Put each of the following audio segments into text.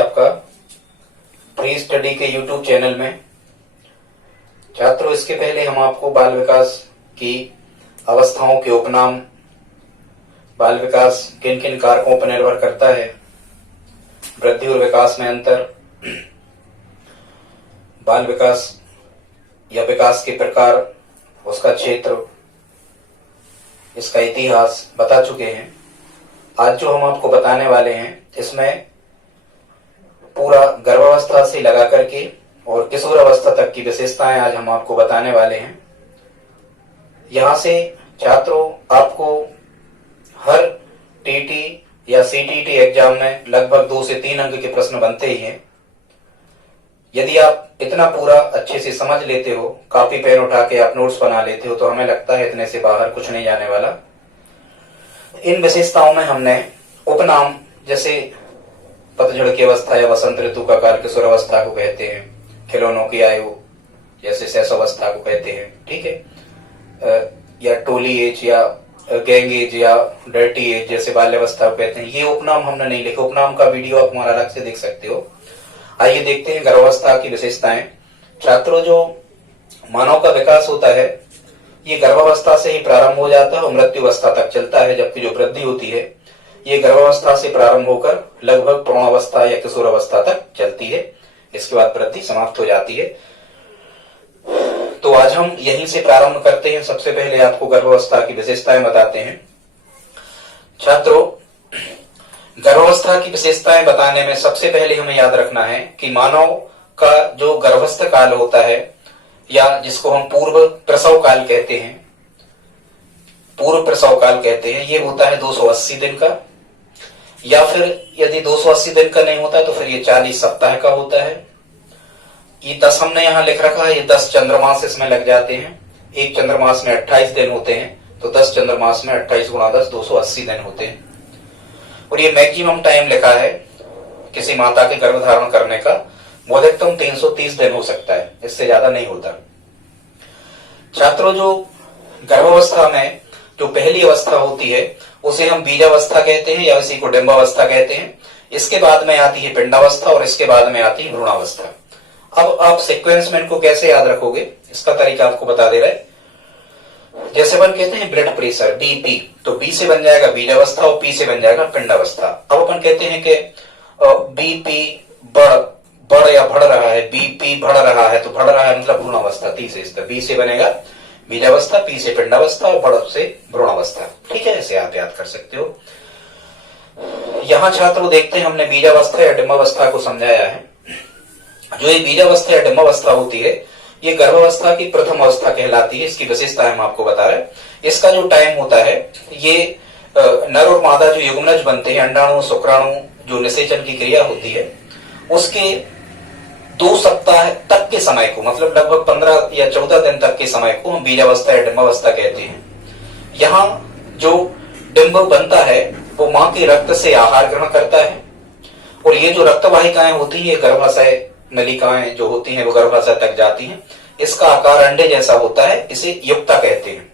आपका pre study के YouTube channel में। छात्रों, इसके पहले हम आपको बाल विकास की अवस्थाओं के उपनाम, बाल विकास किन किन कारकों पर निर्भर करता है, वृद्धि और विकास में अंतर, बाल विकास या विकास के प्रकार, उसका क्षेत्र, इसका इतिहास बता चुके हैं। आज जो हम आपको बताने वाले हैं इसमें पूरा गर्भावस्था से लगा करके और किशोर अवस्था तक की विशेषताएं आज हम आपको बताने वाले हैं। यहां से छात्रों, आपको हर टीटी या सीटीटी एग्जाम में लगभग 2 से 3 अंक के प्रश्न बनते ही हैं। यदि आप इतना पूरा अच्छे से समझ लेते हो, कॉपी पेन उठा के आप नोट्स बना लेते हो, तो हमें लगता है इतने से बाहर कुछ नहीं जाने वाला। इन विशेषताओं में हमने उपनाम, जैसे पतझड़ की अवस्था या वसंत ऋतु का काल किशोर अवस्था को कहते हैं, खिलौनों की आयु जैसे शैशवावस्था को कहते हैं, ठीक है, या टोली एज या गैंग एज या डर्टी एज जैसे बाल्यावस्था को कहते हैं। ये उपनाम हमने नहीं लिखे, उपनाम का वीडियो आप हमारा अलग से देख सकते हो। आइए देखते हैं गर्भावस्था की विशेषताएं। छात्रों, जो मानव का विकास होता है ये गर्भावस्था से ही प्रारंभ हो जाता है और मृत्यु अवस्था तक चलता है, जबकि जो वृद्धि होती है ये गर्भावस्था से प्रारंभ होकर लगभग प्रौढ़ावस्था या किशोर अवस्था तक चलती है। इसके बाद वृद्धि समाप्त हो जाती है। तो आज हम यहीं से प्रारंभ करते हैं। सबसे पहले आपको गर्भावस्था की विशेषताएं बताते हैं। छात्रों, गर्भावस्था की विशेषताएं बताने में सबसे पहले हमें याद रखना है कि मानव का जो गर्भस्थ काल होता है, या जिसको हम पूर्व प्रसव काल कहते हैं, पूर्व प्रसव काल कहते हैं, ये होता है 280 दिन का, या फिर यदि 280 दिन का नहीं होता तो फिर ये 40 सप्ताह का होता है। ये 10 हमने यहाँ लिख रखा है, ये 10 चंद्रमास इसमें लग जाते हैं। एक चंद्रमास में 28 दिन होते हैं, तो 10 चंद्रमास में 28 गुणा 10 280 दिन होते हैं। और ये मैक्सिमम टाइम लिखा है किसी माता के गर्भ धारण करने का, वो अधिकतम 330 दिन हो सकता है, इससे ज्यादा नहीं होता। छात्रों, जो गर्भावस्था में जो पहली अवस्था होती है उसे हम बीजावस्था कहते हैं या इसी को डिंबावस्था कहते हैं। इसके बाद में आती है पिंडावस्था और इसके बाद में आती है भ्रूणावस्था। अब आप सीक्वेंस में इनको कैसे याद रखोगे, इसका तरीका आपको बता दे रहा है। जैसे अपन कहते हैं ब्लड प्रेशर बीपी, तो बी से बन जाएगा बीजावस्था और पी से बन जाएगा पिंडावस्था। अब अपन कहते हैं कि बीपी बढ़ या बढ़ रहा है, बीपी बढ़ रहा है, तो बढ़ रहा है मतलब भ्रूणावस्था। ती से इसका बी से बनेगा बीजावस्था, पी से पिंडावस्था और बढ़ से भ्रूणावस्था। ठीक है, ऐसे आप याद कर सकते हो। यहां छात्रों देखते हैं, हमने बीजावस्था या डिंबावस्था को समझाया है। जो ये बीजावस्था या डिंबावस्था होती है ये गर्भावस्था की प्रथम अवस्था कहलाती है। इसकी विशेषता हम आपको बता रहे हैं। इसका जो टाइम होता है, ये नर और मादा जो युग्मनज बनते हैं, अंडाणु शुक्राणु, जो निषेचन की क्रिया होती है, उसके 2 सप्ताह तक के समय को, मतलब लगभग 15 या 14 दिन तक के समय को हम बीजावस्था या डिंबावस्था कहते हैं। यहाँ जो डिंब बनता है वो मां के रक्त से आहार ग्रहण करता है, और ये जो रक्त वाहिकाएं होती है, गर्भाशय नलिकाएं जो होती हैं वो गर्भाशय तक जाती हैं। इसका आकार अंडे जैसा होता है, इसे युक्ता कहते हैं।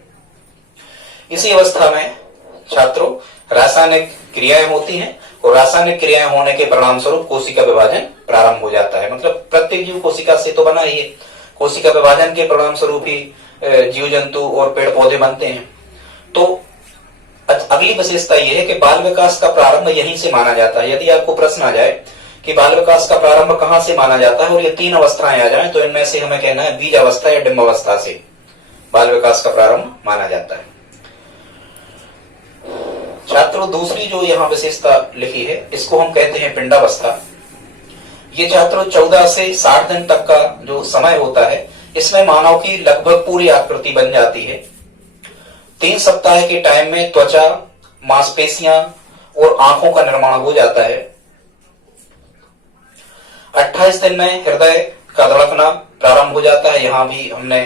इसी अवस्था में छात्रों रासायनिक क्रियाएं होती हैं, और रासायनिक क्रियाएं होने के परिणाम स्वरूप कोशिका विभाजन प्रारंभ हो जाता है। मतलब प्रत्येक जीव कोशिका से तो बना ही है, कोशिका विभाजन के परिणाम स्वरूप ही जीव जंतु और पेड़ पौधे बनते हैं। तो अगली विशेषता यह है कि बाल विकास का प्रारंभ यहीं से माना जाता है। यदि आपको प्रश्न आ जाए कि बाल विकास का प्रारंभ कहां से माना जाता है और ये 3 अवस्थाएं आ जाएं, तो इनमें से हमें कहना है बीज अवस्था या डिंबावस्था से बाल विकास का प्रारंभ माना जाता है। छात्रों, दूसरी जो यहाँ विशेषता लिखी है इसको हम कहते हैं पिंडावस्था। ये छात्रों 14 से 60 दिन तक का जो समय होता है, इसमें मानव की लगभग पूरी आकृति बन जाती है। 3 सप्ताह के टाइम में त्वचा, मांसपेशियां और आंखों का निर्माण हो जाता है। 28 दिन में हृदय का धड़कना प्रारंभ हो जाता है। यहां भी हमने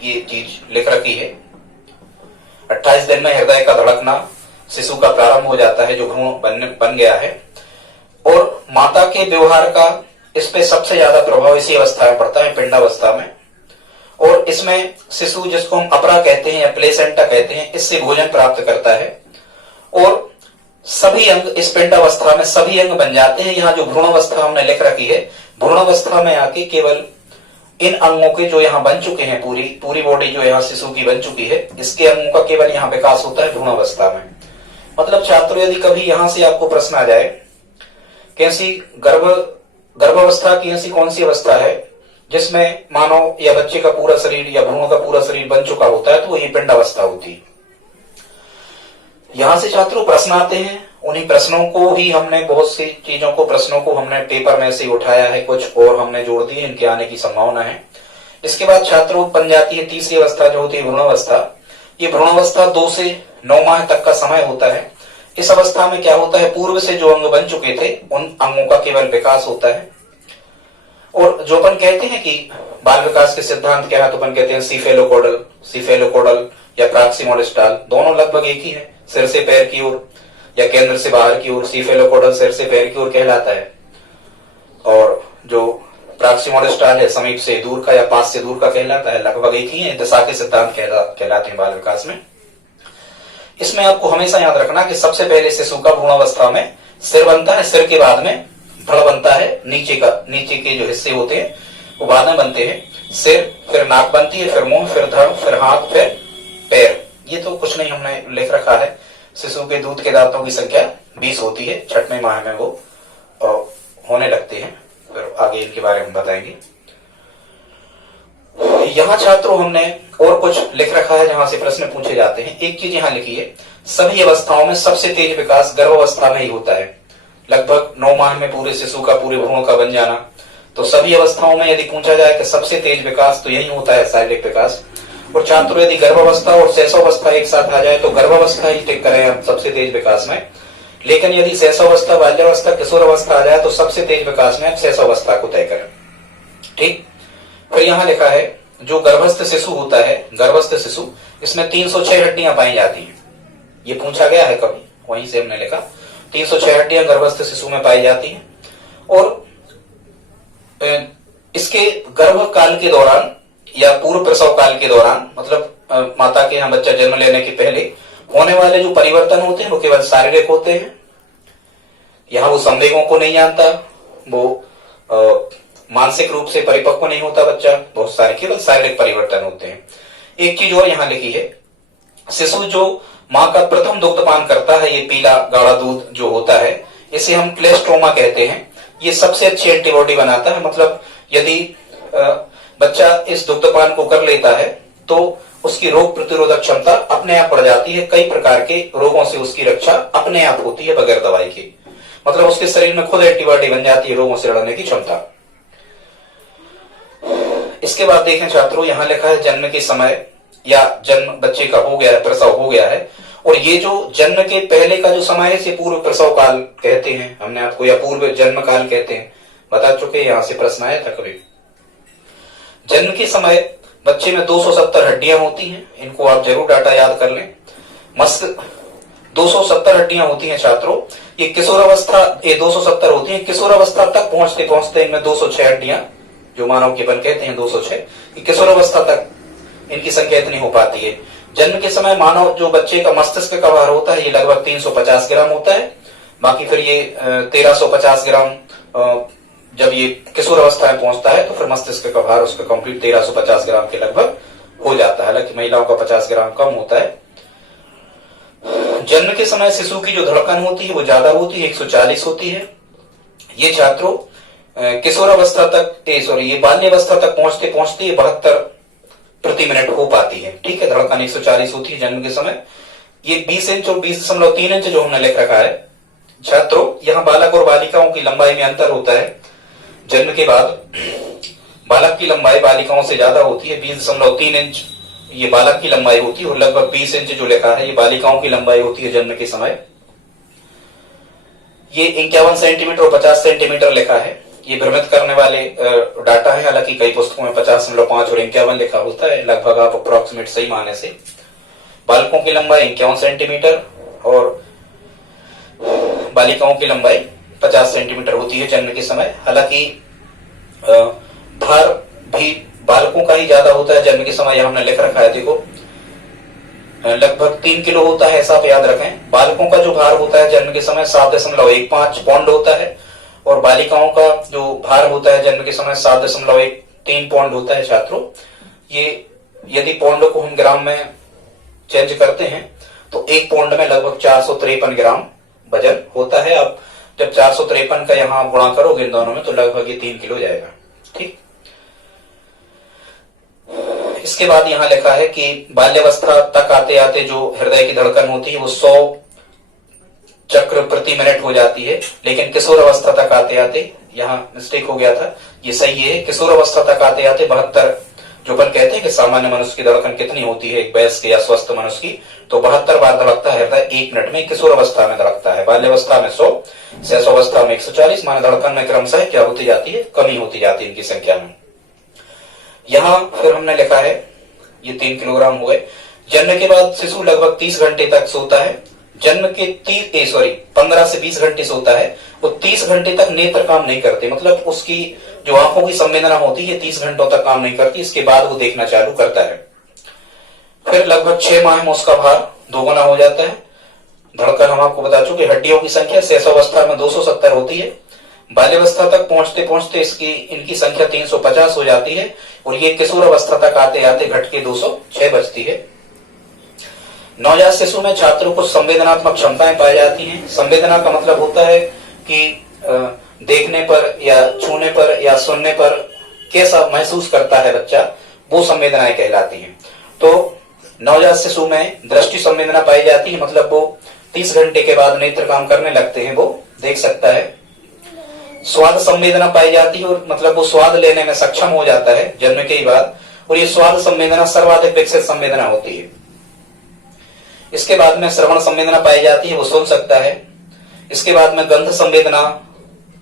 ये चीज लिख रखी है। 28 दिन में हृदय का धड़कना शिशु का प्रारंभ हो जाता है, जो भ्रूण बन गया है। और माता के व्यवहार का इस पे सबसे ज्यादा प्रभाव इसी अवस्था में पड़ता है, पिंडावस्था में। और इसमें शिशु, जिसको हम अपरा कहते हैं या प्लेसेंटा कहते हैं, इससे भोजन प्राप्त करता है। और सभी अंग इस पिंडावस्था में सभी अंग बन जाते हैं। यहाँ जो भ्रूणावस्था हमने लिख रखी है, भ्रूणावस्था में आके केवल इन अंगों के जो यहाँ बन चुके हैं, पूरी बॉडी जो यहाँ शिशु की बन चुकी है, इसके अंगों का केवल यहाँ विकास होता है भ्रूणावस्था में। मतलब छात्रों, यदि कभी यहां से आपको प्रश्न आ जाए कैसी गर्भावस्था की ऐसी कौन सी अवस्था है जिसमें मानव या बच्चे का पूरा शरीर या भ्रूण का पूरा शरीर बन चुका होता है, तो वो ये पिंडावस्था होती है। यहां से छात्रों प्रश्न आते हैं। उन्हीं प्रश्नों को ही हमने बहुत सी चीजों को प्रश्नों को हमने पेपर में से उठाया है, कुछ और हमने जोड़ दिए, इनके आने की संभावना है। इसके बाद छात्रों बन जाती है तीसरी अवस्था जो होती है भ्रूणावस्था। ये भ्रूणावस्था 2 से 9 माह तक का समय होता है। इस अवस्था में क्या होता है, पूर्व से जो अंग बन चुके थे उन अंगों का केवल विकास होता है। और जो अपन कहते हैं कि बाल विकास के सिद्धांत क्या है, तो अपन कहते हैं सीफेलोकोडल या प्रॉक्सिमोडिस्टाल, दोनों लगभग एक ही है। सिर से पैर की ओर या केंद्र से बाहर की ओर सीफेलोकोडल सिर से पैर की ओर कहलाता है, और जो प्रॉक्सिमोडिस्टाल है समीप से दूर का या पास से दूर का कहलाता है। लगभग एक ही है, दिशा के सिद्धांत कहलाते हैं बाल विकास में। इसमें आपको हमेशा याद रखना कि सबसे पहले शिशु का भ्रूणावस्था में सिर बनता है, सिर के बाद में धड़ बनता है, नीचे के जो हिस्से होते हैं वो बाद में बनते हैं। सिर, फिर नाक बनती है, फिर मुंह, फिर धड़, फिर हाथ, फिर पैर। ये तो कुछ नहीं हमने लिख रखा है। शिशु के दूध के दांतों की संख्या 20 होती है, 6वें माह में वो होने लगते हैं, फिर आगे इनके बारे में बताएंगे। यहाँ छात्रों हमने और कुछ लिख रखा है जहां से प्रश्न पूछे जाते हैं। एक चीज यहाँ लिखी है, सभी अवस्थाओं में सबसे तेज विकास गर्भावस्था में ही होता है। लगभग 9 माह में पूरे शिशु का, पूरे भ्रूण का बन जाना। तो सभी अवस्थाओं में यदि पूछा जाए कि सबसे तेज विकास, तो यही होता है शारीरिक विकास। और छात्रों यदि गर्भावस्था और शैशवावस्था एक साथ आ जाए तो गर्भावस्था ही टिक करें हम सबसे तेज विकास में। लेकिन यदि शैशवावस्था, बाल्यावस्था, किशोरावस्था आ जाए तो सबसे तेज विकास में शैशवावस्था को तय करें। ठीक। फिर यहाँ लिखा है जो गर्भस्थ शिशु होता है, गर्भस्थ शिशु, इसमें 306 हड्डियां पाई जाती हैं। ये पूछा गया है कभी, वहीं से हमने लिखा 306 हड्डियां गर्भस्थ शिशु में पाई जाती हैं। और इसके गर्भ काल के दौरान या पूर्व प्रसव काल के दौरान, मतलब माता के यहाँ बच्चा जन्म लेने के पहले होने वाले जो परिवर्तन होते हैं वो केवल शारीरिक होते हैं। यहाँ वो संवेगों को नहीं जानता, वो मानसिक रूप से परिपक्व नहीं होता बच्चा, बहुत सारे केवल शारीरिक परिवर्तन होते हैं। एक चीज और यहाँ लिखी है, शिशु जो माँ का प्रथम दुग्धपान करता है, ये पीला गाढ़ा दूध जो होता है, इसे हम क्लेस्ट्रोमा कहते हैं। ये सबसे अच्छी एंटीबॉडी बनाता है। मतलब यदि बच्चा इस दुग्धपान को कर लेता है तो उसकी रोग प्रतिरोधक क्षमता अपने आप बढ़ जाती है। कई प्रकार के रोगों से उसकी रक्षा अपने आप होती है बगैर दवाई के। मतलब उसके शरीर में खुद एंटीबॉडी बन जाती है रोगों से लड़ने की क्षमता। इसके बाद देखें छात्रों, यहाँ लिखा है जन्म के समय या जन्म बच्चे का हो गया है, प्रसव हो गया है, और ये जो जन्म के पहले का जो समय है इसे पूर्व प्रसव काल कहते हैं हमने आपको, या पूर्व जन्म काल कहते हैं, बता चुके। यहां से प्रश्न आया था कभी। जन्म के समय बच्चे में 270 हड्डियां होती हैं, इनको आप जरूर डाटा याद कर लें। मस्त 270 हड्डियां होती हैं छात्रों। ये किशोरावस्था, ये 270 होती हैं। किशोरावस्था तक पहुंचते पहुंचते इनमें 206 हड्डियां, जो मानव के बल कहते हैं 206, किशोरावस्था तक इनकी संख्या इतनी हो पाती है। जन्म के समय मानव जो बच्चे का मस्तिष्क का भार होता है ये लगभग 350 ग्राम होता है। बाकी फिर ये 1350 ग्राम जब ये किशोर अवस्था में पहुंचता है तो फिर मस्तिष्क का भार उसका कंप्लीट 1350 ग्राम के लगभग हो जाता है। हालांकि महिलाओं का 50 ग्राम कम होता है। जन्म के समय शिशु की जो धड़कन होती है वो ज्यादा होती है, 140 होती है। ये छात्रों किशोरावस्था तक, ये बाल्यावस्था तक पहुंचते पहुंचते 72 प्रति मिनट हो पाती है। ठीक है, धड़कन 140 होती है जन्म के समय। ये 20 इंच और 20.3 इंच जो हमने लिख रखा है छात्रों, यहाँ बालक और बालिकाओं की लंबाई में अंतर होता है। जन्म के बाद बालक की लंबाई बालिकाओं से ज्यादा होती है, 20.3 इंच ये बालक की लंबाई होती है, और लगभग 20 इंच जो लिखा है ये बालिकाओं की लंबाई होती है जन्म के समय। ये 51 सेंटीमीटर और 50 सेंटीमीटर लिखा है, ये भ्रमित करने वाले डाटा है। हालांकि कई पुस्तकों में 50.5 और 51 लिखा होता है, लगभग आप अप्रोक्सीमेट सही माने से। बालकों की लंबाई 51 सेंटीमीटर और बालिकाओं की लंबाई 50 सेंटीमीटर होती है जन्म के समय। हालांकि भार भी बालकों का ही ज्यादा होता है जन्म के समय, यह हमने लिख रखा है। देखो लगभग 3 किलो होता है, ऐसा आप याद रखें। बालकों का जो भार होता है जन्म के समय 7.15 पौंड होता है, और बालिकाओं का जो भार होता है जन्म के समय 7.13 पौंड होता है। छात्रों, ये यदि पौंड को हम ग्राम में चेंज करते हैं तो 1 पौंड में लगभग 453 ग्राम वजन होता है। अब जब 453 का यहाँ गुणा करोगे इन दोनों में तो लगभग ये 3 किलो जाएगा। ठीक, इसके बाद यहाँ लिखा है कि बाल्यावस्था तक आते आते जो हृदय की धड़कन होती है वो 100 चक्र प्रति मिनट हो जाती है, लेकिन किशोर अवस्था तक आते आते, यहाँ मिस्टेक हो गया था, ये सही है, किशोर अवस्था तक आते आते 72, जो अपन कहते हैं कि सामान्य मनुष्य की धड़कन कितनी होती है एक वयस्क या स्वस्थ मनुष्य की, तो 72 बार धड़कता है हृदय 1 मिनट में। किशोर अवस्था में धड़कता है, बाल्यावस्था में 100, शैशवावस्था में 140। माने धड़कन में क्रमशः क्या होती जाती है, कमी होती जाती है इनकी संख्या में। यहाँ फिर हमने लिखा है ये 3 किलोग्राम हो गए। जन्म के बाद शिशु लगभग 30 घंटे तक सोता है। जन्म के 15 से 20 घंटे सोता है। वो 30 घंटे तक नेत्र काम नहीं करते, मतलब उसकी जो आंखों की संवेदना होती है 30 घंटों तक काम नहीं करती, इसके बाद वो देखना चालू करता है। फिर लगभग 6 माह में उसका भार दोगुना हो जाता है। धड़कन हम आपको बता चुके। हड्डियों की संख्या शैशवावस्था में 270 होती है। बाल्यावस्था तक पहुंचते पहुंचते इनकी संख्या 350 हो जाती है, और ये किशोर अवस्था तक आते आते घट के 206 बचती है। नवजात शिशु में छात्रों को संवेदनात्मक क्षमताएं पाई जाती हैं। संवेदना का मतलब होता है कि देखने पर या छूने पर या सुनने पर कैसा महसूस करता है बच्चा, वो संवेदनाएं कहलाती हैं। तो नवजात शिशु में दृष्टि संवेदना पाई जाती है, मतलब वो 30 घंटे के बाद नेत्र काम करने लगते हैं, वो देख सकता है। स्वाद संवेदना पाई जाती है, और मतलब वो स्वाद लेने में सक्षम हो जाता है जन्म के ही बाद, और ये स्वाद संवेदना सर्वाधिक विकसित संवेदना होती है। इसके बाद में श्रवण संवेदना पाई जाती है, वो सुन सकता है। इसके बाद में गंध संवेदना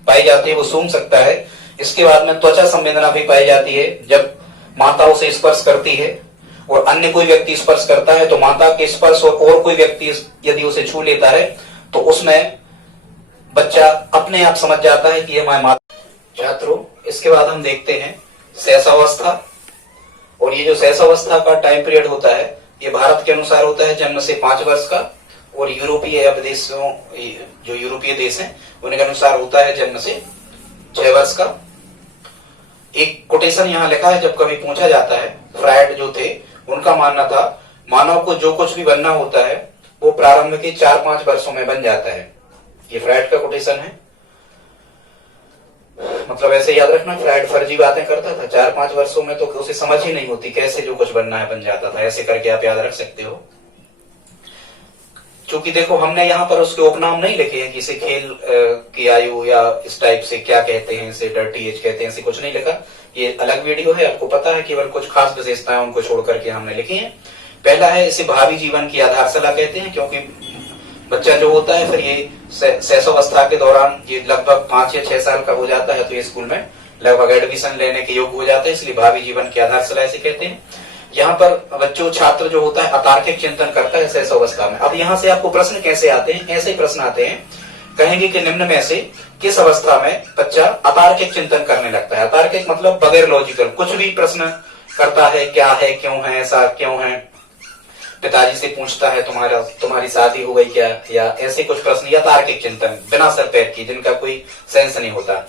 पाई जाती है, वो सूंघ सकता है। इसके बाद में त्वचा संवेदना भी पाई जाती है, जब माता उसे स्पर्श करती है और अन्य कोई व्यक्ति स्पर्श करता है तो माता के स्पर्श और कोई व्यक्ति यदि उसे छू लेता है तो उसमें बच्चा अपने आप समझ जाता है कि ये हमारी माता। छात्रों, इसके बाद हम देखते हैं शैशवावस्था। और ये जो शैशवावस्था का टाइम पीरियड होता है ये भारत के अनुसार होता है जन्म से 5 वर्ष का, और यूरोपीय देशों, जो यूरोपीय देश हैं उनके अनुसार होता है जन्म से 6 वर्ष का। एक कोटेशन यहाँ लिखा है, जब कभी पूछा जाता है, फ्रायड जो थे उनका मानना था मानव को जो कुछ भी बनना होता है वो प्रारंभ के 4-5 वर्षों में बन जाता है। ये फ्रायड का कोटेशन है। मतलब ऐसे याद रखना, फ्रायड फर्जी बातें करता था। 4-5 वर्षों में तो उसे समझ ही नहीं होती कैसे जो कुछ बनना है बन जाता था। ऐसे करके आप याद रख सकते हो। क्योंकि देखो हमने यहाँ पर उसके उपनाम नहीं लिखे हैं कि इसे खेल की आयु या इस टाइप से क्या कहते हैं, इसे डर्टी एज कहते हैं, इसे कुछ नहीं लिखा। ये अलग वीडियो है, आपको पता है। केवल कुछ खास विशेषताएं उनको छोड़ करके हमने लिखी है। पहला है, इसे भावी जीवन की आधारशिला कहते हैं, क्योंकि बच्चा जो होता है फिर ये शैशवावस्था के दौरान ये लगभग 5 या 6 साल का हो जाता है तो ये स्कूल में लगभग एडमिशन लेने के योग्य हो जाता है, इसलिए भावी जीवन की आधारशिला इसे कहते हैं। यहाँ पर बच्चों छात्र जो होता है अतार्किक चिंतन करता है शैशवावस्था में। अब यहाँ से आपको प्रश्न कैसे आते हैं, ऐसे प्रश्न आते हैं, कहेंगे कि निम्न में से किस अवस्था में बच्चा अतार्किक चिंतन करने लगता है। अतार्किक मतलब बगैर लॉजिकल, कुछ भी प्रश्न करता है, क्या है, क्यों है, ऐसा क्यों है। पिताजी से पूछता है तुम्हारी शादी हो गई क्या, या ऐसे कुछ प्रश्न, या तार्किक चिंतन बिना सर पैर की, जिनका कोई सेंस नहीं होता।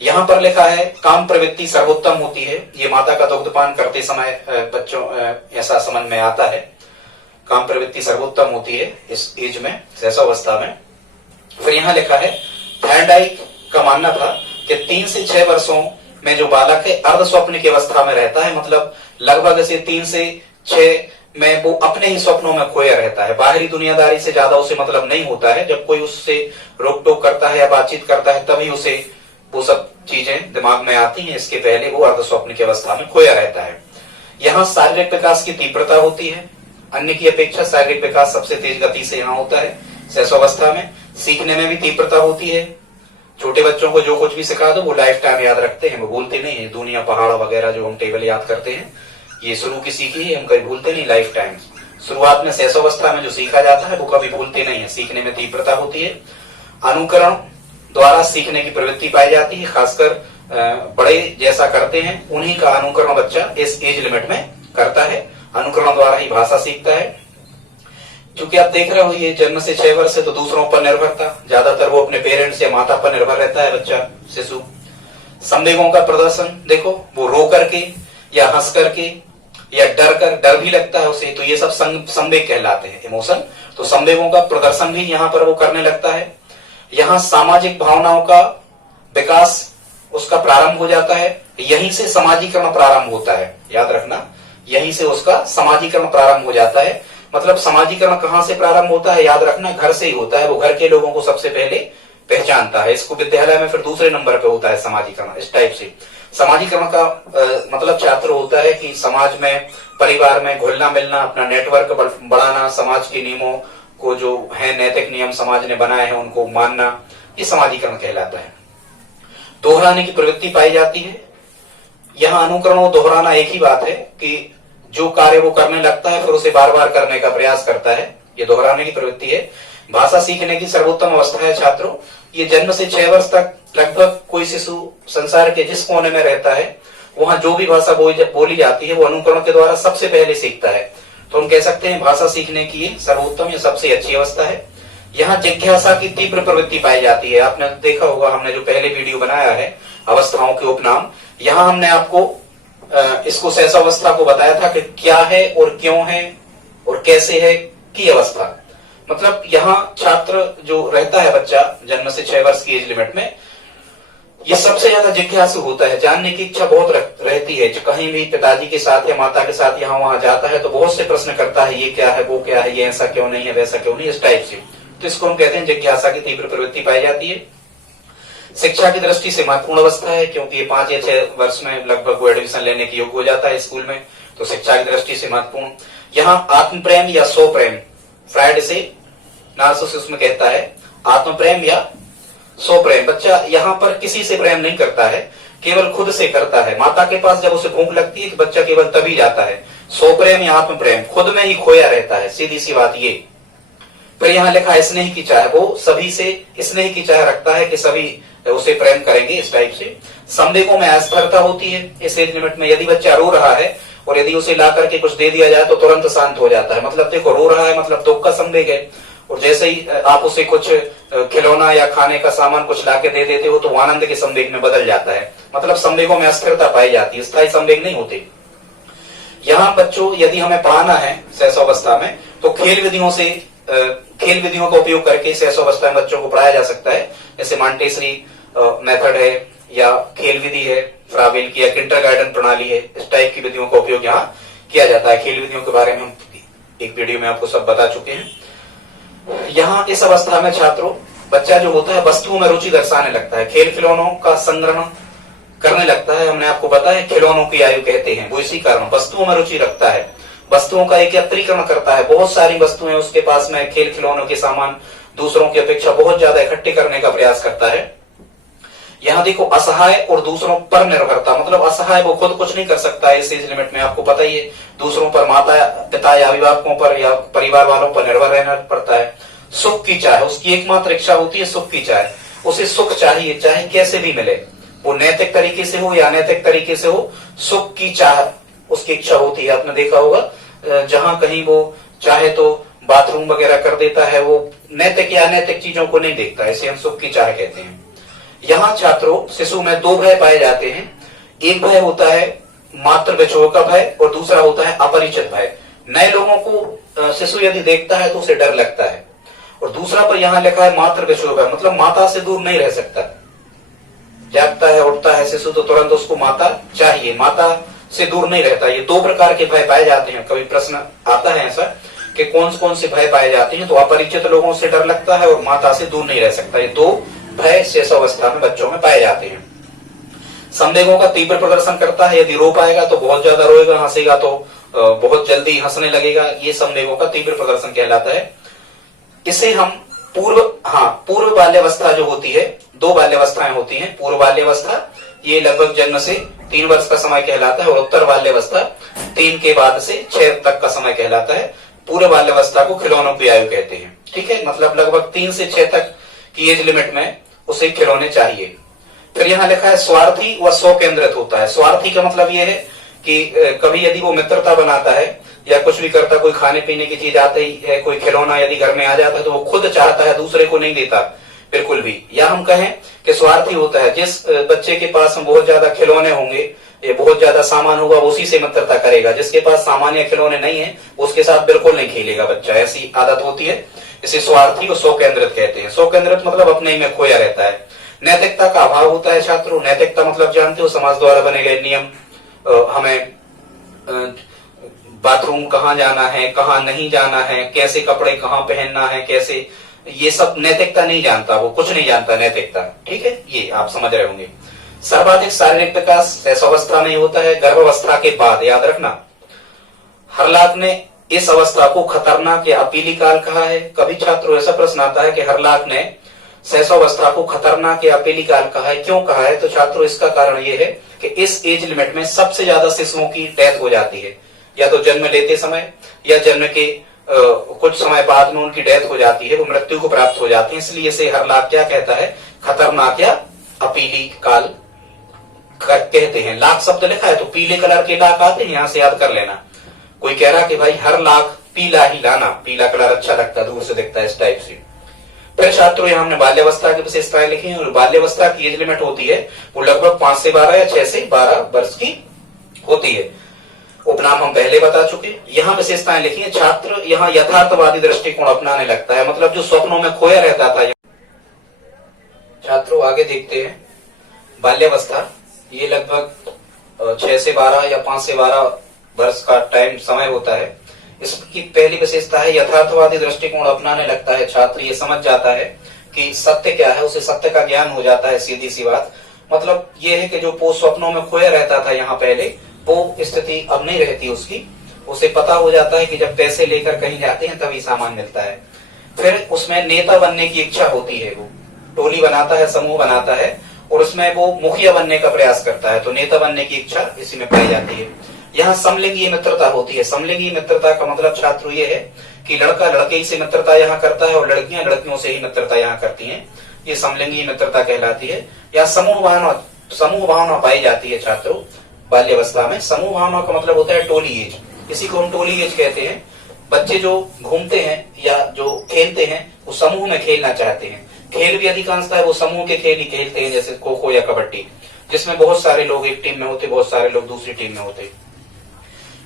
यहाँ पर लिखा है काम प्रवृत्ति सर्वोत्तम होती है। ये माता का दुग्धपान करते समय बच्चों ऐसा समझ में आता है, काम प्रवृत्ति सर्वोत्तम होती है इस एज में, शैशवावस्था में। फिर यहाँ लिखा है थॉर्नडाइक का मानना था कि 3 से 6 वर्षों में जो बालक है अर्ध स्वप्न की अवस्था में रहता है, मतलब लगभग ऐसे 3 से 6 में वो अपने ही स्वप्नों में खोया रहता है। बाहरी दुनियादारी से ज्यादा उसे मतलब नहीं होता है। जब कोई उससे रोक टोक करता है या बातचीत करता है तभी उसे वो सब चीजें दिमाग में आती हैं। इसके पहले वो अर्ध स्वप्न की अवस्था में खोया रहता है। यहाँ शारीरिक विकास की तीव्रता होती है, अन्य की अपेक्षा शारीरिक विकास सबसे तेज गति से यहाँ होता है शैशवावस्था में। सीखने में भी तीव्रता होती है। छोटे बच्चों को जो कुछ भी सिखा दो वो लाइफ टाइम याद रखते हैं, वो भूलते नहीं है। दुनिया, पहाड़ वगैरह जो हम टेबल याद करते हैं, ये शुरू की सीखी है, हम कभी भूलते नहीं लाइफ टाइम। शुरुआत में शैशवावस्था में जो सीखा जाता है वो कभी भूलते नहीं है। सीखने में तीव्रता होती है। अनुकरण द्वारा सीखने की प्रवृत्ति पाई जाती है, खासकर बड़े जैसा करते हैं उन्हीं का अनुकरण बच्चा इस एज लिमिट में करता है। अनुकरण द्वारा ही भाषा सीखता है। क्योंकि आप देख रहे हो ये जन्म से 6 वर्ष है तो दूसरों पर निर्भरता, ज्यादातर वो अपने पेरेंट्स या माता पर निर्भर रहता है बच्चा, शिशु। संवेगों का प्रदर्शन देखो, वो रो करके या हंस करके या डर भी लगता है उसे, तो ये सब संवेग कहलाते हैं, इमोशन। तो संवेगों का प्रदर्शन भी यहाँ पर वो करने लगता है। यहाँ सामाजिक भावनाओं का विकास उसका प्रारंभ हो जाता है, यहीं से समाजीकरण प्रारंभ होता है, याद रखना, यहीं से उसका समाजीकरण प्रारंभ हो जाता है। मतलब समाजीकरण कहां से प्रारंभ होता है, याद रखना, घर से ही होता है। वो घर के लोगों को सबसे पहले पहचानता है, इसको विद्यालय में फिर दूसरे नंबर पे होता है समाजीकरण। इस टाइप से समाजीकरण का मतलब छात्र होता है कि समाज में, परिवार में घुलना मिलना, अपना नेटवर्क बढ़ाना, समाज के नियमों को जो है नैतिक नियम समाज ने बनाए हैं उनको मानना, ये समाजीकरण कहलाता है। दोहराने की प्रवृत्ति पाई जाती है। यहाँ अनुकरण और दोहराना एक ही बात है कि जो कार्य वो करने लगता है फिर उसे बार बार करने का प्रयास करता है, ये दोहराने की प्रवृत्ति है। भाषा सीखने की सर्वोत्तम अवस्था है छात्रों, ये जन्म से 6 वर्ष तक लगभग कोई शिशु संसार के जिस कोने में रहता है वहां जो भी भाषा बोली जाती है वो अनुकरण के द्वारा सबसे पहले सीखता है। तो हम कह सकते हैं भाषा सीखने की सर्वोत्तम या सबसे अच्छी अवस्था है। यहाँ जिज्ञासा की तीव्र प्रवृत्ति पाई जाती है। आपने देखा होगा, हमने जो पहले वीडियो बनाया है अवस्थाओं के उपनाम, यहाँ हमने आपको इसको सहसावस्था को बताया था कि क्या है और क्यों है और कैसे है की अवस्था। मतलब यहाँ छात्र जो रहता है बच्चा जन्म से 6 वर्ष की एज लिमिट में, ये सबसे ज्यादा जिज्ञासु होता है, जानने की इच्छा बहुत रहती है। जो कहीं भी पिताजी के साथ या माता के साथ यहाँ वहां जाता है तो बहुत से प्रश्न करता है, ये क्या है, वो क्या है, ये ऐसा क्यों नहीं है, वैसा क्यों नहीं, इस टाइप से। तो इसको हम कहते हैं जिज्ञासा की तीव्र प्रवृत्ति पाई जाती है। शिक्षा की दृष्टि से महत्वपूर्ण अवस्था है क्योंकि ये 5 या 6 वर्ष में लगभग वो एडमिशन लेने के योग्य हो जाता है स्कूल में, तो शिक्षा की दृष्टि से महत्वपूर्ण। यहाँ आत्म प्रेम या स्व प्रेम, फ्राइड से नार्सिसस उसमें कहता है आत्म प्रेम या स्व प्रेम। बच्चा यहाँ पर किसी से प्रेम नहीं करता है, केवल खुद से करता है। माता के पास जब उसे भूख लगती है कि बच्चा केवल तभी जाता है। स्व प्रेम या आत्म प्रेम, खुद में ही खोया रहता है, सीधी सी बात ये। फिर यहाँ लिखा है स्नेह की चाह, वो सभी से स्नेह की चाह रखता है कि सभी उसे प्रेम करेंगे, इस टाइप से। संवेगों में अस्थिरता होती है इस एज लिमिट में। यदि बच्चा रो रहा है और यदि उसे ला करके कुछ दे दिया जाए तो तुरंत शांत हो जाता है। मतलब देखो, रो रहा है मतलब दुख का संवेग है, और जैसे ही आप उसे कुछ खिलौना या खाने का सामान कुछ लाके दे देते हो तो वो आनंद के संवेग में बदल जाता है। मतलब संवेगों में अस्थिरता पाई जाती है, स्थायी संवेग नहीं होते। यहाँ बच्चों यदि हमें पढ़ाना है सहसावस्था में तो खेल विधियों का उपयोग करके सहसावस्था में बच्चों को पढ़ाया जा सकता है। जैसे मांटेसरी मेथड है या खेल विधि है, फ्रावेल की या किंडरगार्टन प्रणाली है, इस टाइप की विधियों का उपयोग यहाँ किया जाता है। खेल विधियों के बारे में हम एक वीडियो में आपको सब बता चुके हैं। यहाँ इस अवस्था में छात्रों बच्चा जो होता है वस्तुओं में रुचि दर्शाने लगता है, खेल खिलौनों का संग्रहण करने लगता है। हमने आपको बताया खिलौनों की आयु कहते हैं, वो इसी कारण वस्तुओं में रुचि रखता है, वस्तुओं का एकत्रीकरण करता है। बहुत सारी वस्तुएं उसके पास में, खेल खिलौनों के सामान दूसरों की अपेक्षा बहुत ज्यादा इकट्ठे करने का प्रयास करता है। यहाँ देखो असहाय और दूसरों पर निर्भरता, मतलब असहाय, वो खुद कुछ नहीं कर सकता है इस एज लिमिट में, आपको पता ही है। दूसरों पर, माता पिता या अभिभावकों पर या परिवार वालों पर निर्भर रहना पड़ता है। सुख की चाह, उसकी एकमात्र इच्छा होती है सुख की चाह। उसे सुख चाहिए, चाहे कैसे भी मिले, वो नैतिक तरीके से हो या अनैतिक तरीके से हो, सुख की चाह उसकी इच्छा होती है। आपने देखा होगा जहां कहीं वो चाहे तो बाथरूम वगैरह कर देता है, वो नैतिक या अनैतिक चीजों को नहीं देखता, इसे हम सुख की चाह कहते हैं। यहाँ छात्रों शिशु में 2 भय पाए जाते हैं। एक भय होता है मातृ विछोह का भय और दूसरा होता है अपरिचित भय। नए लोगों को शिशु यदि देखता है तो उसे डर लगता है। और दूसरा पर यहाँ लिखा है मातृ विछोह भय, मतलब माता से दूर नहीं रह सकता। जागता है, उठता है शिशु तो तुरंत उसको माता चाहिए, माता से दूर नहीं रहता। ये 2 प्रकार के भय पाए जाते हैं। कभी प्रश्न आता है ऐसा कि कौन कौन से भय पाए जाते हैं, तो अपरिचित लोगों से डर लगता है और माता से दूर नहीं रह सकता। ये 2 भय शेषावस्था में बच्चों में पाए जाते हैं। संवेगों का तीव्र प्रदर्शन करता है, यदि रो पाएगा तो बहुत ज्यादा रोएगा, हंसेगा तो बहुत जल्दी हंसने लगेगा, ये संवेगों का तीव्र प्रदर्शन कहलाता है। इसे हम पूर्व बाल्यावस्था जो होती है, 2 बाल्यावस्थाएं होती हैं। पूर्व बाल्यावस्था ये लगभग जन्म से 3 वर्ष का समय कहलाता है, और उत्तर बाल्यावस्था 3 के बाद से 6 तक का समय कहलाता है। पूर्व बाल्यावस्था को खिलौनों की आयु कहते हैं, ठीक है। मतलब लगभग 3 से 6 तक की एज लिमिट में उसे खिलौने चाहिए। फिर यहाँ लिखा है स्वार्थी व स्व केंद्रित होता है। स्वार्थी का मतलब यह है कि कभी यदि वो मित्रता बनाता है या कुछ भी करता, कोई खाने पीने की चीज आते ही है, कोई खिलौना यदि घर में आ जाता है तो वो खुद चाहता है, दूसरे को नहीं देता बिल्कुल भी। या हम कहें कि स्वार्थी होता है। जिस बच्चे के पास बहुत ज्यादा खिलौने होंगे, ये बहुत ज्यादा सामान होगा, उसी से मित्रता करेगा। जिसके पास सामान्य खिलौने नहीं है उसके साथ बिल्कुल नहीं खेलेगा बच्चा, ऐसी आदत होती है। इसे स्वार्थी और स्व केंद्रित कहते हैं। स्व केंद्रित मतलब अपने ही में खोया रहता है। नैतिकता का अभाव होता है छात्रों। नैतिकता मतलब जानते हो, समाज द्वारा बने गए नियम, हमें बाथरूम कहाँ जाना है, कहाँ नहीं जाना है, कैसे कपड़े कहाँ पहनना है, कैसे, ये सब नैतिकता नहीं जानता, वो कुछ नहीं जानता नैतिकता। ठीक है, ये आप समझ रहे होंगे। सर्वाधिक शारीरिक विकास शैशवावस्था में होता है, गर्भावस्था के बाद, याद रखना। हरलाक ने इस अवस्था को खतरनाक या अपीली काल कहा है। कभी छात्रों ऐसा प्रश्न आता है कि हरलाक ने शैशवावस्था को खतरनाक या अपीली काल कहा है, क्यों कहा है? तो छात्रों इसका कारण ये है कि इस एज लिमिट में सबसे ज्यादा शिशुओं की डेथ हो जाती है, या तो जन्म लेते समय या जन्म के कुछ समय बाद में उनकी डेथ हो जाती है, वो मृत्यु को प्राप्त हो जाती है। इसलिए इसे हरलाक क्या कहता है? खतरनाक या अपीली काल कहते हैं। लाख शब्द लिखा है तो पीले कलर के लाख आते हैं, यहां से याद कर लेना। कोई कह रहा कि भाई हर लाख पीला ही लाना, पीला कलर अच्छा लगता है, दूर से दिखता है, इस टाइप से। फिर छात्रों यहाँ हमने बाल्यावस्था की विशेषताएं लिखी हैं, और बाल्यावस्था की एज लिमिट होती है वो लगभग 5 से 12 या 6 से 12 वर्ष की होती है। उपनाम हम पहले बता चुके। यहाँ विशेषताएं लिखी है। छात्र यहाँ यथार्थवादी दृष्टिकोण अपनाने लगता है, मतलब जो स्वप्नों में खोया रहता था। छात्रों आगे देखते हैं। बाल्यावस्था ये लगभग 6 से 12 या 5 से 12 वर्ष का टाइम समय होता है। इसकी पहली विशेषता है यथार्थवादी दृष्टिकोण अपनाने लगता है। छात्र ये समझ जाता है कि सत्य क्या है, उसे सत्य का ज्ञान हो जाता है, सीधी सी बात। मतलब ये है कि जो स्वप्नों में खोया रहता था यहाँ पहले, वो स्थिति अब नहीं रहती उसकी। उसे पता हो जाता है कि जब पैसे लेकर कहीं जाते हैं तभी सामान मिलता है। फिर उसमें नेता बनने की इच्छा होती है, वो टोली बनाता है, समूह बनाता है, और उसमें वो मुखिया बनने का प्रयास करता है। तो नेता बनने की इच्छा इसी में पाई जाती है। यहाँ समलिंगी मित्रता होती है। समलिंगी मित्रता का मतलब छात्रों ये है कि लड़का लड़के से मित्रता यहाँ करता है और लड़कियां लड़कियों से ही मित्रता यहाँ करती हैं। ये समलिंगी मित्रता कहलाती है। या समूह भावना पाई जाती है छात्रों बाल्यावस्था में। समूह भावना का मतलब होता है टोली एज, इसी को हम टोली एज कहते हैं। बच्चे जो घूमते हैं या जो खेलते हैं वो समूह में खेलना चाहते हैं। खेल भी अधिकांशतः वो समूह के खेल ही खेलते हैं, जैसे खो खो या कबड्डी, जिसमें बहुत सारे लोग एक टीम में होते, बहुत सारे लोग दूसरी टीम में होते।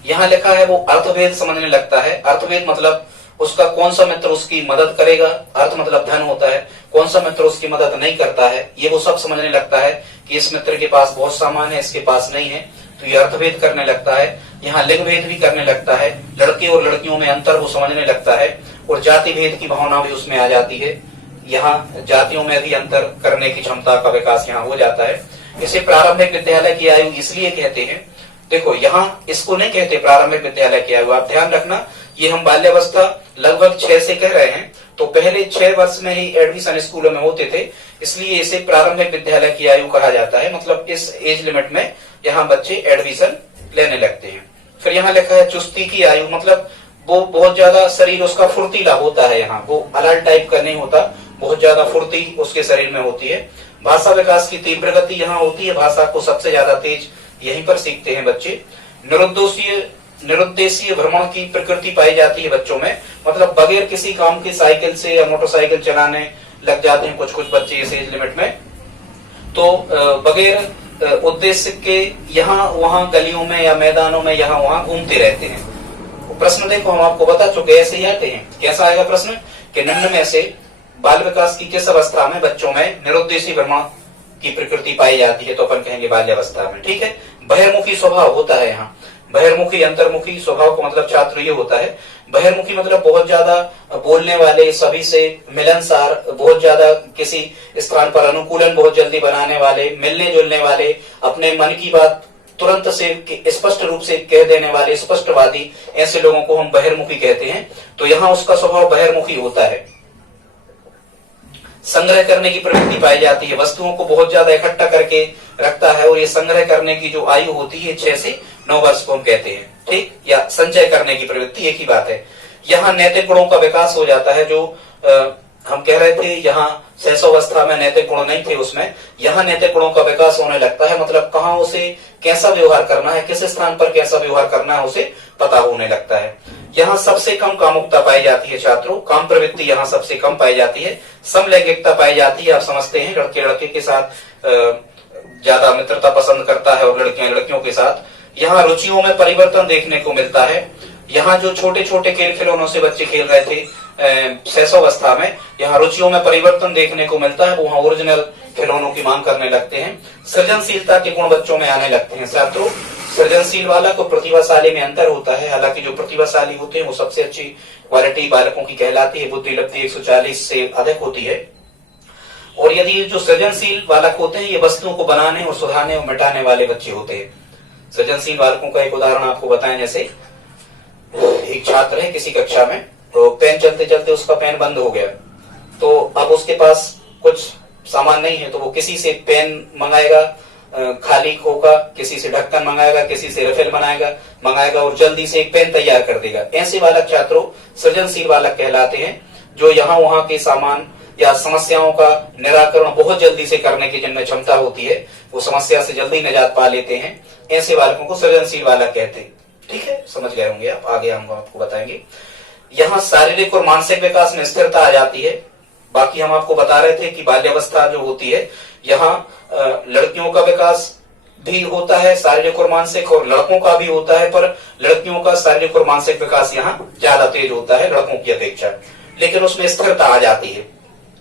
यहाँ लिखा है वो अर्थभेद समझने लगता है। अर्थभेद मतलब उसका कौन सा मित्र उसकी मदद करेगा, अर्थ मतलब धन होता है, कौन सा मित्र उसकी मदद नहीं करता है, ये वो सब समझने लगता है कि इस मित्र के पास बहुत सामान है, इसके पास नहीं है। तो ये अर्थभेद करने लगता है। यहाँ लिंग भेद भी करने लगता है। लड़के और लड़कियों में अंतर वो समझने लगता है, और जाति भेद की भावना भी उसमें आ जाती है। यहाँ जातियों में भी अंतर करने की क्षमता का विकास यहाँ हो जाता है। इसे प्रारंभिक विद्यालय की आयु इसलिए कहते हैं। देखो यहाँ इसको नहीं कहते प्रारंभिक विद्यालय की आयु, आप ध्यान रखना। ये हम बाल्यावस्था लगभग 6 से कह रहे हैं, तो पहले 6 वर्ष में ही एडमिशन स्कूलों में होते थे, इसलिए इसे प्रारंभिक विद्यालय की आयु कहा जाता है। मतलब इस एज लिमिट में यहाँ बच्चे एडमिशन लेने लगते हैं। फिर यहाँ लिखा है चुस्ती की आयु, मतलब वो बहुत ज्यादा शरीर उसका फुर्तीला होता है। यहाँ वो अलर्ट टाइप का नहीं होता, बहुत ज्यादा फुर्ती उसके शरीर में होती है। भाषा विकास की तीव्र गति यहाँ होती है। भाषा को सबसे ज्यादा तेज यहीं पर सीखते हैं बच्चे। निरुद्देशीय भ्रमण की प्रकृति पाई जाती है बच्चों में, मतलब बगैर किसी काम की साइकिल से या मोटरसाइकिल चलाने लग जाते हैं कुछ प्रच्चे इस एज लिमिट में। तो बगैर उद्देश्य के यहाँ वहां गलियों में या मैदानों में यहाँ वहां घूमते रहते हैं। प्रश्न देखो हम आपको बता चुके, ऐसे ही आते हैं। कैसा आएगा प्रश्न कि निम्न में से बाल विकास की किस अवस्था में बच्चों में निरुद्देशीय भ्रमण की प्रकृति पाई जाती है? तो अपन कहेंगे बाल्यावस्था में। ठीक है। बहिर्मुखी स्वभाव होता है यहाँ। बहिर्मुखी अंतर्मुखी स्वभाव का मतलब छात्र ये होता है, बहिर्मुखी मतलब बहुत ज्यादा बोलने वाले, सभी से मिलनसार, बहुत ज्यादा किसी स्थान पर अनुकूलन बहुत जल्दी बनाने वाले, मिलने जुलने वाले, अपने मन की बात तुरंत से स्पष्ट रूप से कह देने वाले, स्पष्टवादी, ऐसे लोगों को हम बहिर्मुखी कहते हैं। तो यहाँ उसका स्वभाव बहिर्मुखी होता है। संग्रह करने की प्रवृत्ति पाई जाती है, वस्तुओं को बहुत ज्यादा इकट्ठा करके रखता है, और ये संग्रह करने की जो आयु होती है 6 से 9 वर्ष को हम कहते हैं। ठीक, या संचय करने की प्रवृत्ति, एक ही बात है। यहाँ नैतिक गुणों का विकास हो जाता है। जो हम कह रहे थे यहाँ शैशवावस्था में नैतिक गुण नहीं थे उसमें, यहाँ नैतिक गुणों का विकास होने लगता है। मतलब कहाँ उसे कैसा व्यवहार करना है, किस स्थान पर कैसा व्यवहार करना है उसे पता होने लगता है। यहाँ सबसे कम कामुकता पाई जाती है छात्रों, काम प्रवृत्ति यहाँ सबसे कम पाई जाती है। समलैंगिकता पाई जाती है। आप समझते हैं लड़के लड़के के साथ ज्यादा मित्रता पसंद करता है और लड़कियां लड़कियों के साथ। यहाँ रुचियों में परिवर्तन देखने को मिलता है। यहाँ जो छोटे छोटे खेल खिलौनों से बच्चे खेल रहे थे शैशवावस्था में, यहाँ रुचियों में परिवर्तन देखने को मिलता है। वहाँ ओरिजिनल खिलौनों की मांग करने लगते हैं। सृजनशीलता के गुण बच्चों में आने लगते हैं। छात्रों, सृजनशील वाला को प्रतिभाशाली में अंतर होता है। हालांकि जो प्रतिभाशाली होते हैं वो सबसे अच्छी क्वालिटी बालकों की कहलाती है। बुद्धि लब्धि 140 से अधिक होती है। और यदि जो सृजनशील बालक होते हैं ये वस्तुओं को बनाने और सुधारने और मिटाने वाले बच्चे होते हैं। सृजनशील बालकों का एक उदाहरण आपको बताएं, जैसे एक छात्र है किसी कक्षा में, तो पेन चलते चलते उसका पेन बंद हो गया, तो अब उसके पास कुछ सामान नहीं है, तो वो किसी से पेन मंगाएगा खाली खोका, किसी से ढक्कन मंगाएगा, किसी से रिफिल मंगाएगा और जल्दी से एक पेन तैयार कर देगा। ऐसे बालक छात्रों सृजनशील बालक कहलाते हैं, जो यहाँ वहां के सामान या समस्याओं का निराकरण बहुत जल्दी से करने की जिनमें क्षमता होती है, वो समस्या से जल्दी निजात पा लेते हैं। ऐसे बालकों को सृजनशील बालक कहते हैं। ठीक है, समझ गए होंगे आप। आगे हम आपको बताएंगे। यहाँ शारीरिक और मानसिक विकास में स्थिरता आ जाती है। बाकी हम आपको बता रहे थे कि बाल्यावस्था जो होती है, यहाँ लड़कियों का विकास भी होता है शारीरिक और मानसिक, और लड़कों का भी होता है, पर लड़कियों का शारीरिक और मानसिक विकास यहाँ ज्यादा तेज होता है लड़कों की अपेक्षा। लेकिन उसमें स्थिरता आ जाती है।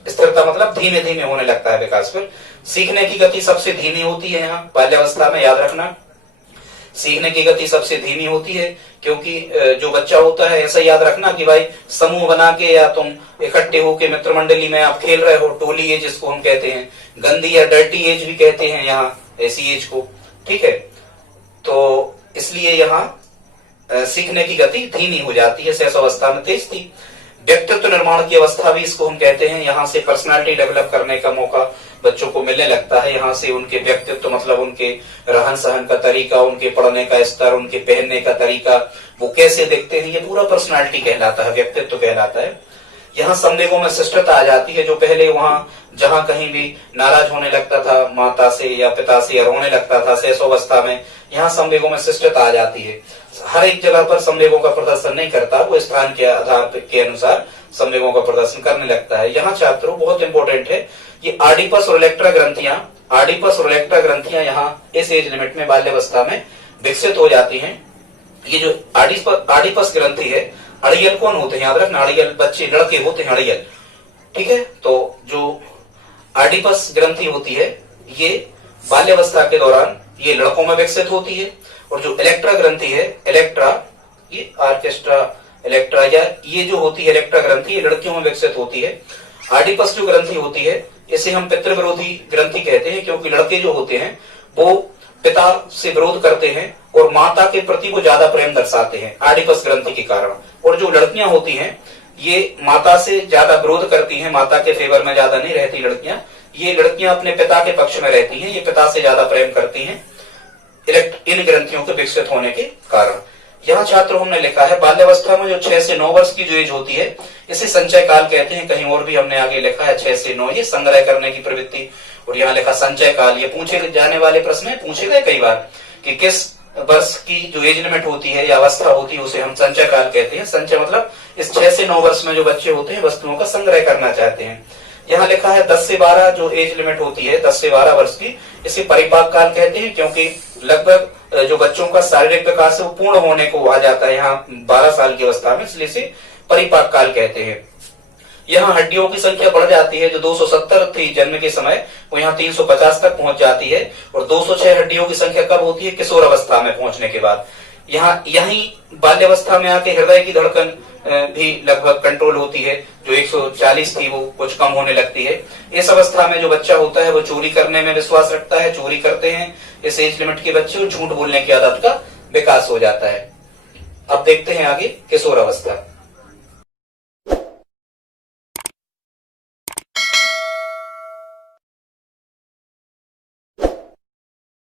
स्थिरता मतलब धीमे धीमे होने लगता है विकास। फिर सीखने की गति सबसे धीमी होती है यहाँ बाल्यावस्था में, याद रखना। सीखने की गति सबसे धीमी होती है, क्योंकि जो बच्चा होता है, ऐसा याद रखना कि भाई समूह बना के या तुम इकट्ठे होके मित्र मंडली में आप खेल रहे हो, टोली एज जिसको हम कहते हैं, गंदी या डर्टी एज भी कहते हैं यहाँ ऐसी एज को। ठीक है, तो इसलिए यहाँ सीखने की गति धीमी हो जाती है। शैशवावस्था में तेज थी। व्यक्तित्व निर्माण की अवस्था भी इसको हम कहते हैं। यहाँ से पर्सनालिटी डेवलप करने का मौका बच्चों को मिलने लगता है। यहाँ से उनके व्यक्तित्व मतलब उनके रहन सहन का तरीका, उनके पढ़ने का स्तर, उनके पहनने का तरीका, वो कैसे दिखते हैं, ये पूरा पर्सनालिटी कहलाता है, व्यक्तित्व कहलाता है। यहाँ संवेगों में शिष्टता आ जाती है। जो पहले वहाँ जहाँ कहीं भी नाराज होने लगता था माता से या पिता से या रोने लगता था शैशवावस्था में, यहाँ संवेगों में शिष्टता आ जाती है। हर एक जगह पर संवेगों का प्रदर्शन नहीं करता, वो स्थान के आधार के अनुसार संवेगों का प्रदर्शन करने लगता है। यहाँ छात्रों बहुत इंपॉर्टेंट है, ये आडिपस और इलेक्ट्रा ग्रंथियां यहाँ इस एज लिमिट में बाल्यावस्था में विकसित हो जाती हैं। ये जो आडिपस ग्रंथि है, अड़ियल कौन होते हैं याद रखना, अड़ियल बच्चे लड़के होते हैं अड़ियल। ठीक है, तो जो आडिपस ग्रंथि होती है ये बाल्यावस्था के दौरान ये लड़कों में विकसित होती है। और जो इलेक्ट्रा ग्रंथि है, इलेक्ट्रा ये ऑर्केस्ट्रा इलेक्ट्रा या ये जो होती है इलेक्ट्रा ग्रंथि, ये लड़कियों में विकसित होती है। आडिपस जो ग्रंथि होती है इसे हम पितृविरोधी ग्रंथि कहते हैं, क्योंकि लड़के जो होते हैं वो पिता से विरोध करते हैं और माता के प्रति वो ज्यादा प्रेम दर्शाते हैं आडिपस ग्रंथि के कारण। और जो लड़कियां होती हैं ये माता से ज्यादा विरोध करती हैं, माता के फेवर में ज्यादा नहीं रहती लड़कियां। ये लड़कियां अपने पिता के पक्ष में रहती हैं, ये पिता से ज्यादा प्रेम करती हैं इन ग्रंथियों के विकसित होने के कारण। यहाँ छात्रों हमने लिखा है बाल्यावस्था में जो 6 से 9 वर्ष की जो एज होती है इसे संचय काल कहते हैं। कहीं और भी हमने आगे लिखा है 6 से 9 ये संग्रह करने की प्रवृत्ति, और यहाँ लिखा संचय काल। ये पूछे जाने वाले प्रश्न है, पूछे गए कई बार कि किस वर्ष की जो एज लिमिट होती है या अवस्था होती है उसे हम संचय काल कहते हैं। संचय मतलब इस 6 से 9 वर्ष में जो बच्चे होते हैं वस्तुओं का संग्रह करना चाहते हैं। यहाँ लिखा है 10 से 12 जो एज लिमिट होती है 10 से 12 वर्ष की, इसे परिपाक काल कहते हैं, क्योंकि लगभग जो बच्चों का शारीरिक विकास है वो पूर्ण होने को आ जाता है यहाँ 12 साल की अवस्था में, इसलिए इसे परिपाक काल कहते हैं। यहाँ हड्डियों की संख्या बढ़ जाती है। जो 270 थी जन्म के समय वो यहाँ 350 तक पहुंच जाती है। और 206 हड्डियों की संख्या कब होती है, किशोर अवस्था में पहुंचने के बाद। यहाँ यही बाल्यावस्था में आके हृदय की धड़कन भी लगभग कंट्रोल होती है। जो 140 थी वो कुछ कम होने लगती है। इस अवस्था में जो बच्चा होता है वो चोरी करने में विश्वास रखता है, चोरी करते हैं इस एज लिमिट के बच्चे, और झूठ बोलने की आदत का विकास हो जाता है। अब देखते हैं आगे किशोर अवस्था।